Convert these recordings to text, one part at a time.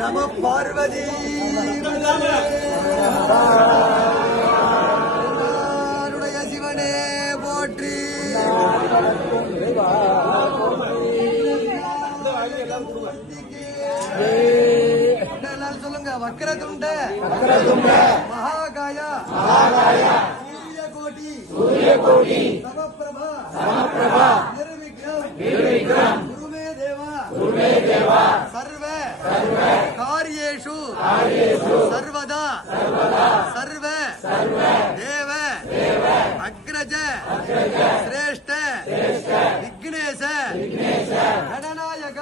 நம பார்வதி சிவனே போற்றி. சொல்லுங்க. வக்ரதுண்ட மகாகாய சூரியகோடி சமப்பிரபா நிர்விக்ரம் குருமே தேவா சர்வ காரியேஷு சர்வதா சர்வ தேவ அக்ரஜ சிரேஷ்ட விக்னேஷ கணநாயக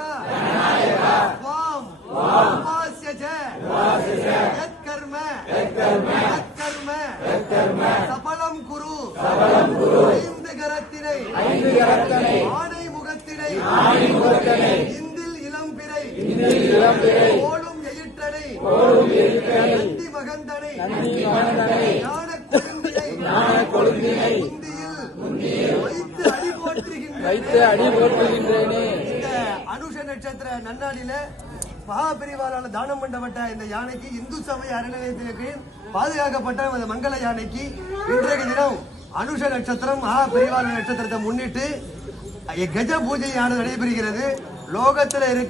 வாம் உபாஸ்ய யத்கர்ம சபலம் குரு ஐந்து கரத்தினை ஆணை முகத்தினை இந்தில் இளம்பிறை ஓடும் எயிற்றனை நந்தி மகந்தனை ஞான கொழுந்தினை முந்தியில் வைத்து அடி போற்றுகின்றேனே. இந்த அனுஷ நட்சத்திர நன்னாடியில மகாபெரிவாளால் தானம் பண்ணப்பட்ட இந்த யானைக்கு இந்து சமய அறநிலையத்திற்கு பாதுகாக்கப்பட்ட மங்கள யானைக்கு இன்றைய தினம் அனுஷ நட்சத்திரம் மகாபெரிவாள நட்சத்திரத்தை முன்னிட்டு கஜ பூஜையானது நடைபெறுகிறது. லோகத்தில் இருக்கும்